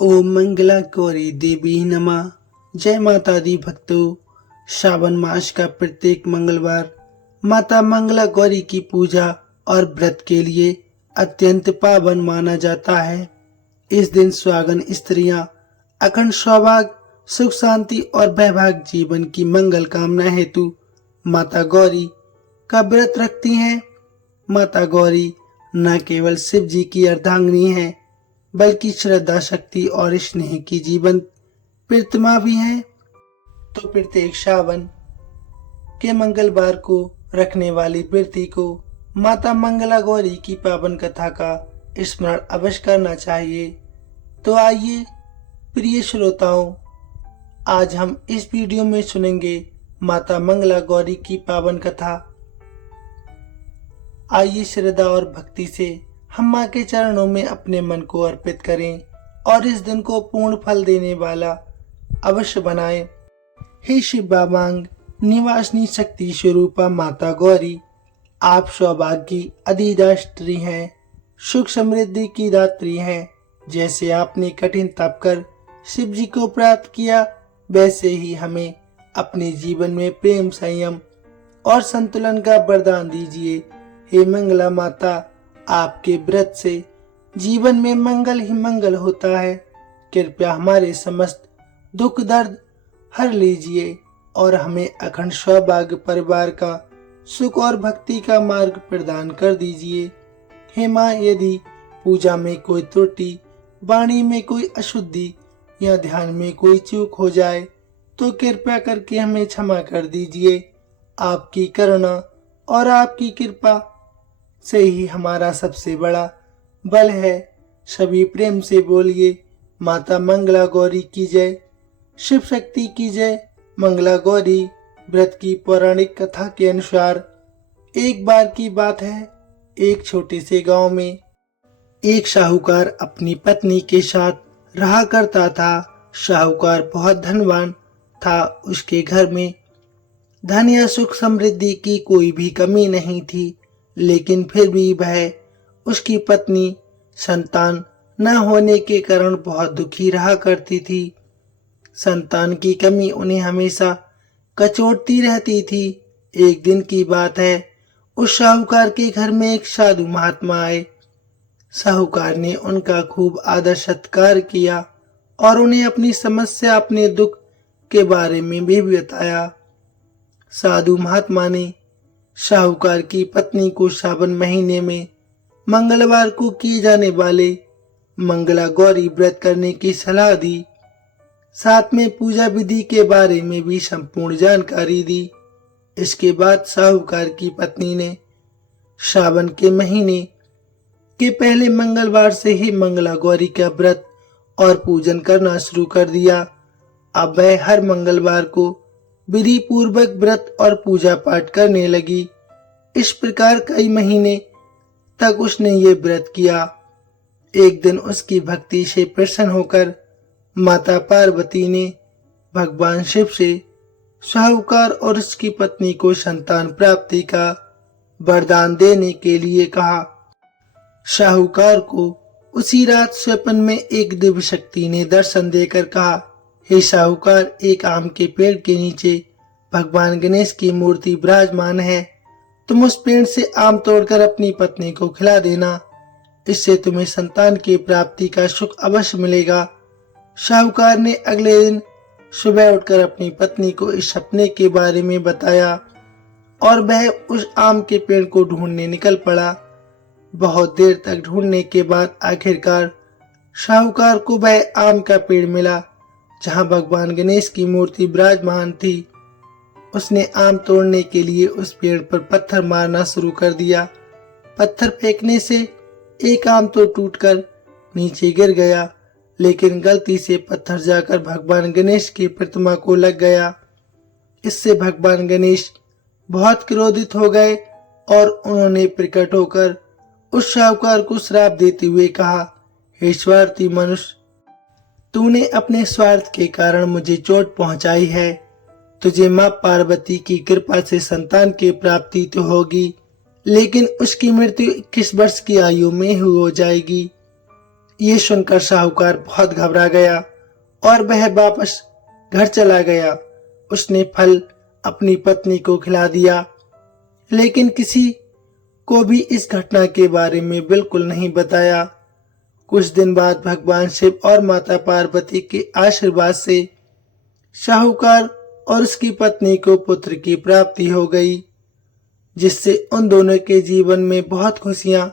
ओम मंगला गौरी देवी नमः। जय माता दी भक्तों। श्रावण मास का प्रत्येक मंगलवार माता मंगला गौरी की पूजा और व्रत के लिए अत्यंत पावन माना जाता है। इस दिन सुहागन स्त्रियां अखंड सौभाग्य, सुख शांति और वैवाहिक जीवन की मंगल कामना हेतु माता गौरी का व्रत रखती हैं। माता गौरी न केवल शिव जी की अर्धांगिनी है, बल्कि श्रद्धा, शक्ति और स्नेह की जीवन प्रतिमा भी है। तो प्रत्येक श्रावण के मंगलवार को रखने वाली व्रती को माता मंगला गौरी की पावन कथा का स्मरण अवश्य करना चाहिए। तो आइए प्रिय श्रोताओं, आज हम इस वीडियो में सुनेंगे माता मंगला गौरी की पावन कथा। आइए श्रद्धा और भक्ति से हम माँ के चरणों में अपने मन को अर्पित करें और इस दिन को पूर्ण फल देने वाला अवश्य बनाएं। हे शिव बाबांग निवासिनी शक्ति स्वरूपा माता गौरी, आप सौभाग्य की अधिदात्री हैं, सुख समृद्धि की दात्री हैं। जैसे आपने कठिन तप कर शिव जी को प्राप्त किया, वैसे ही हमें अपने जीवन में प्रेम, संयम और संतुलन का वरदान दीजिए। हे मंगला माता, आपके व्रत से जीवन में मंगल ही मंगल होता है। कृपया हमारे समस्त दुख दर्द हर लीजिए और हमें अखंड सौभाग्य, परिवार का सुख और भक्ति का मार्ग प्रदान कर दीजिए। हे माँ, यदि पूजा में कोई त्रुटि, वाणी में कोई अशुद्धि या ध्यान में कोई चूक हो जाए तो कृपया करके हमें क्षमा कर दीजिए। आपकी करुणा और आपकी कृपा से ही हमारा सबसे बड़ा बल है। सभी प्रेम से बोलिए, माता मंगला गौरी की जय, शिव शक्ति की जय। मंगला गौरी व्रत की पौराणिक कथा के अनुसार एक बार की बात है, एक छोटे से गांव में एक साहूकार अपनी पत्नी के साथ रहा करता था। साहूकार बहुत धनवान था। उसके घर में धन या सुख समृद्धि की कोई भी कमी नहीं थी, लेकिन फिर भी वह, उसकी पत्नी संतान न होने के कारण बहुत दुखी रहा करती थी। संतान की कमी उन्हें हमेशा कचोटती रहती थी। एक दिन की बात है, उस साहूकार के घर में एक साधु महात्मा आए। साहूकार ने उनका खूब आदर सत्कार किया और उन्हें अपनी समस्या, अपने दुख के बारे में भी बताया। साधु महात्मा ने साहूकार की पत्नी को सावन महीने में मंगलवार को किए जाने वाले मंगला गौरी व्रत करने की सलाह दी। साथ में पूजा विधि के बारे में भी संपूर्ण जानकारी दी। इसके बाद साहूकार की पत्नी ने सावन के महीने के पहले मंगलवार से ही मंगला गौरी का व्रत और पूजन करना शुरू कर दिया। अब वह हर मंगलवार को विधि पूर्वक व्रत और पूजा पाठ करने लगी। इस प्रकार कई महीने तक उसने ये व्रत किया। एक दिन उसकी भक्ति से प्रसन्न होकर माता पार्वती ने भगवान शिव से साहूकार और उसकी पत्नी को संतान प्राप्ति का वरदान देने के लिए कहा। साहूकार को उसी रात स्वप्न में एक दिव्य शक्ति ने दर्शन देकर कहा, हे साहूकार, एक आम के पेड़ के नीचे भगवान गणेश की मूर्ति विराजमान है। तुम उस पेड़ से आम तोड़कर अपनी पत्नी को खिला देना, इससे तुम्हें संतान की प्राप्ति का सुख अवश्य मिलेगा। साहूकार ने अगले दिन सुबह उठकर अपनी पत्नी को इस सपने के बारे में बताया और वह उस आम के पेड़ को ढूंढने निकल पड़ा। बहुत देर तक ढूंढने के बाद आखिरकार साहूकार को वह आम का पेड़ मिला जहां भगवान गणेश की मूर्ति विराजमान थी। उसने आम तोड़ने के लिए उस पेड़ पर पत्थर मारना शुरू कर दिया। पत्थर फेंकने से एक आम तो टूटकर नीचे गिर गया, लेकिन गलती से पत्थर जाकर भगवान गणेश की प्रतिमा को लग गया। इससे भगवान गणेश बहुत क्रोधित हो गए और उन्होंने प्रकट होकर उस साहूकार को श्राप देते हुए कहा, हे स्वार्थी मनुष्य, तूने अपने स्वार्थ के कारण मुझे चोट पहुंचाई है। तुझे माँ पार्वती की कृपा से संतान की प्राप्ति तो होगी, लेकिन उसकी मृत्यु 21 वर्ष की आयु में हो जाएगी। ये सुनकर साहूकार बहुत घबरा गया और वह वापस घर चला गया। उसने फल अपनी पत्नी को खिला दिया, लेकिन किसी को भी इस घटना के बारे में बिल्कुल नहीं बताया। कुछ दिन बाद भगवान शिव और माता पार्वती के आशीर्वाद से साहूकार और उसकी पत्नी को पुत्र की प्राप्ति हो गई, जिससे उन दोनों के जीवन में बहुत खुशियां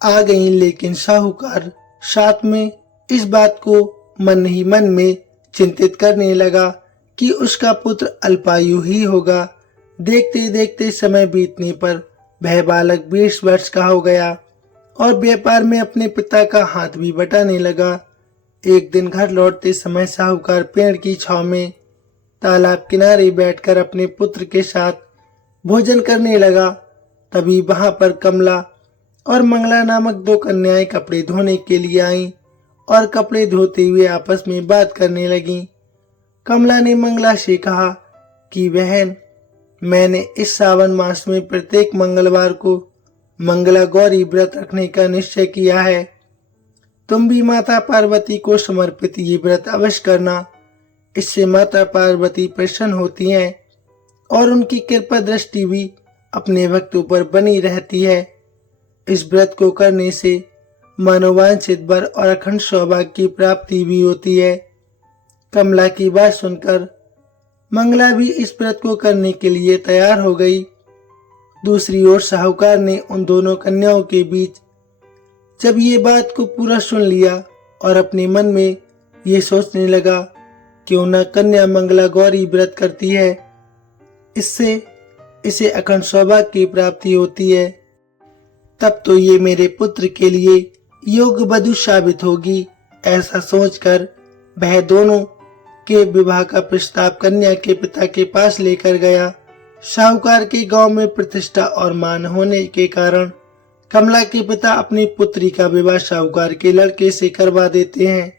आ गईं। लेकिन साहूकार साथ में इस बात को मन ही मन में चिंतित करने लगा कि उसका पुत्र अल्पायु ही होगा। देखते देखते समय बीतने पर वह बालक 20 वर्ष का हो गया और व्यापार में अपने पिता का हाथ भी बटाने लगा। एक दिन घर लौटते समय साहूकार पेड़ की छांव में तालाब किनारे बैठकर अपने पुत्र के साथ भोजन करने लगा। तभी वहां पर कमला और मंगला नामक 2 कन्याएं कपड़े धोने के लिए आईं और कपड़े धोते हुए आपस में बात करने लगीं। कमला ने मंगला से कहा कि बहन, मैंने इस सावन मास में प्रत्येक मंगलवार को मंगला गौरी व्रत रखने का निश्चय किया है। तुम भी माता पार्वती को समर्पित ये व्रत अवश्य करना। इससे माता पार्वती प्रसन्न होती हैं और उनकी कृपा दृष्टि भी अपने भक्तों पर बनी रहती है। इस व्रत को करने से मनोवांछित वर और अखंड सौभाग्य की प्राप्ति भी होती है। कमला की बात सुनकर मंगला भी इस व्रत को करने के लिए तैयार हो गई। दूसरी ओर साहूकार ने उन दोनों कन्याओं के बीच जब ये बात को पूरा सुन लिया और अपने मन में ये सोचने लगा, क्यों न कन्या मंगला गौरी व्रत करती है, इससे इसे अखंड सौभाग्य की प्राप्ति होती है। तब तो ये मेरे पुत्र के लिए योग्य वधू साबित होगी। ऐसा सोचकर वह दोनों के विवाह का प्रस्ताव कन्या के पिता के पास लेकर गया। साहूकार के गांव में प्रतिष्ठा और मान होने के कारण कमला के पिता अपनी पुत्री का विवाह साहूकार के लड़के से करवा देते हैं।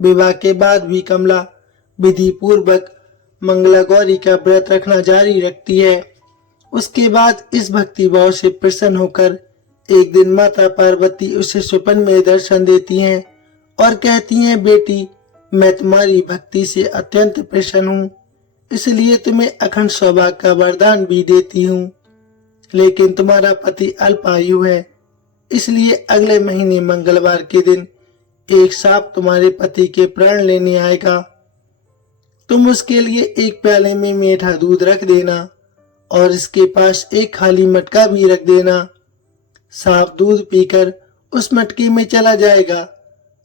विवाह के बाद भी कमला विधि पूर्वक मंगला गौरी का व्रत रखना जारी रखती है। उसके बाद इस भक्ति भाव से प्रसन्न होकर एक दिन माता पार्वती उसे स्वप्न में दर्शन देती हैं और कहती हैं, बेटी, मैं तुम्हारी भक्ति से अत्यंत प्रसन्न हूँ, इसलिए तुम्हें अखंड सौभाग्य का वरदान भी देती हूँ। लेकिन तुम्हारा पति अल्पायु है, इसलिए अगले महीने मंगलवार के दिन एक सांप तुम्हारे पति के प्राण लेने आएगा। तुम उसके लिए एक प्याले में मीठा दूध रख देना और इसके पास एक खाली मटका भी रख देना। सांप दूध पीकर उस मटके में चला जाएगा,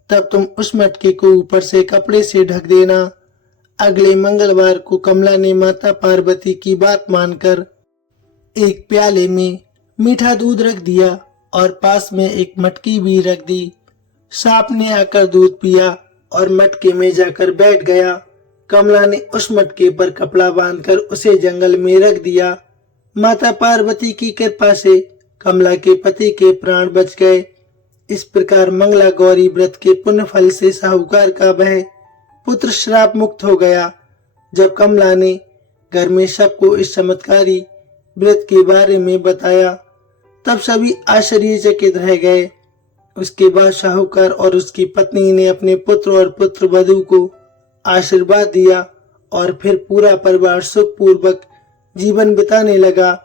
तब तुम उस मटके को ऊपर से कपड़े से ढक देना। अगले मंगलवार को कमला ने माता पार्वती की बात मानकर एक प्याले में मीठा दूध रख दिया और पास में एक मटकी भी रख दी। सांप ने आकर दूध पिया और मटके में जाकर बैठ गया। कमला ने उस मटके पर कपड़ा बांधकर उसे जंगल में रख दिया। माता पार्वती की कृपा से कमला के पति के प्राण बच गए। इस प्रकार मंगला गौरी व्रत के पुण्य फल से साहूकार का वह पुत्र श्राप मुक्त हो गया। जब कमला ने घर में सबको इस चमत्कारी व्रत के बारे में बताया, तब सभी आश्चर्यचकित रह गए। उसके बाद साहूकार और उसकी पत्नी ने अपने पुत्र और पुत्र वधू को आशीर्वाद दिया और फिर पूरा परिवार सुखपूर्वक जीवन बिताने लगा।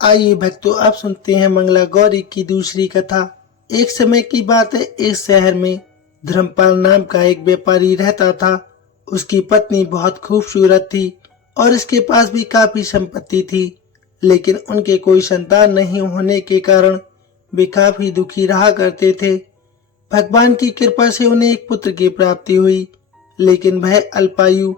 आइए भक्तों, आप सुनते हैं मंगला गौरी की दूसरी कथा। एक समय की बात है, एक शहर में धर्मपाल नाम का एक व्यापारी रहता था। उसकी पत्नी बहुत खूबसूरत थी और इसके पास भी काफी संपत्ति थी, लेकिन उनके कोई संतान नहीं होने के कारण वे काफी दुखी रहा करते थे। भगवान की कृपा से उन्हें एक पुत्र की प्राप्ति हुई, लेकिन वह अल्पायु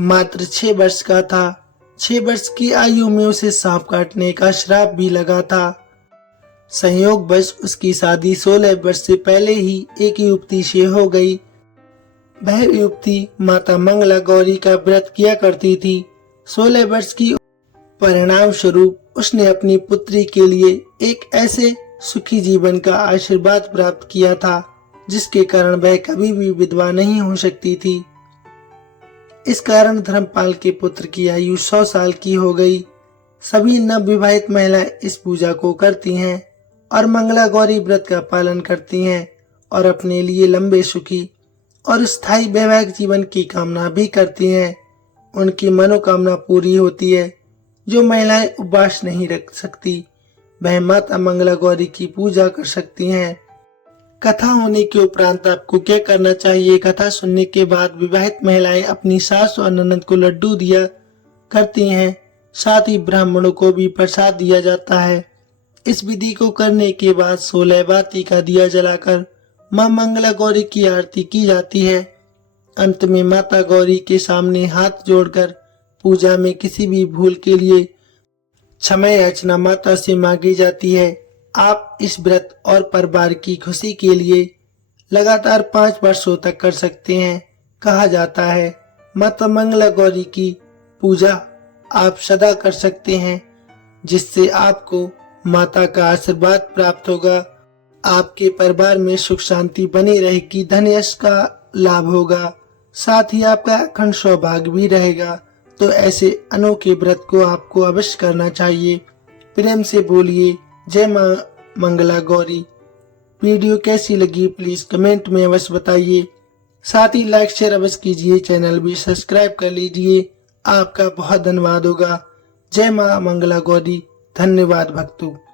मात्र 6 वर्ष का था। 6 वर्ष की आयु में उसे सांप काटने का श्राप भी लगा था। संयोगवश उसकी शादी 16 वर्ष से पहले ही एक युवती से हो गई। वह युवती माता मंगला गौरी का व्रत किया करती थी। 16 वर्ष की परिणाम स्वरूप उसने अपनी पुत्री के लिए एक ऐसे सुखी जीवन का आशीर्वाद प्राप्त किया था, जिसके कारण वह कभी भी विधवा नहीं हो सकती थी। इस कारण धर्मपाल के पुत्र की आयु 100 साल की हो गई। सभी नवविवाहित महिलाएं इस पूजा को करती हैं और मंगला गौरी व्रत का पालन करती हैं और अपने लिए लंबे सुखी और स्थायी वैवाहिक जीवन की कामना भी करती हैं। उनकी मनोकामना पूरी होती है। जो महिलाएं उपवास नहीं रख सकती वह माता मंगला गौरी की पूजा कर सकती हैं। कथा होने के उपरांत आपको क्या करना चाहिए? कथा सुनने के बाद विवाहित महिलाएं अपनी सास और ननद को लड्डू दिया करती हैं। साथ ही ब्राह्मणों को भी प्रसाद दिया जाता है। इस विधि को करने के बाद 16 बाती का दिया जलाकर मां मंगला गौरी की आरती की जाती है। अंत में माता गौरी के सामने हाथ जोड़कर पूजा में किसी भी भूल के लिए क्षमा याचना माता से मांगी जाती है। आप इस व्रत और परिवार की खुशी के लिए लगातार 5 वर्षों तक कर सकते हैं। कहा जाता है माता मंगला गौरी की पूजा आप सदा कर सकते हैं, जिससे आपको माता का आशीर्वाद प्राप्त होगा। आपके परिवार में सुख शांति बनी रहेगी, धन यश का लाभ होगा, साथ ही आपका अखंड सौभाग्य भी रहेगा। तो ऐसे अनोखे व्रत को आपको अवश्य करना चाहिए। प्रेम से बोलिए जय मां मंगला गौरी। वीडियो कैसी लगी प्लीज कमेंट में अवश्य बताइए। साथ ही लाइक शेयर अवश्य कीजिए, चैनल भी सब्सक्राइब कर लीजिए। आपका बहुत धन्यवाद होगा। जय मां मंगला गौरी। धन्यवाद भक्तों।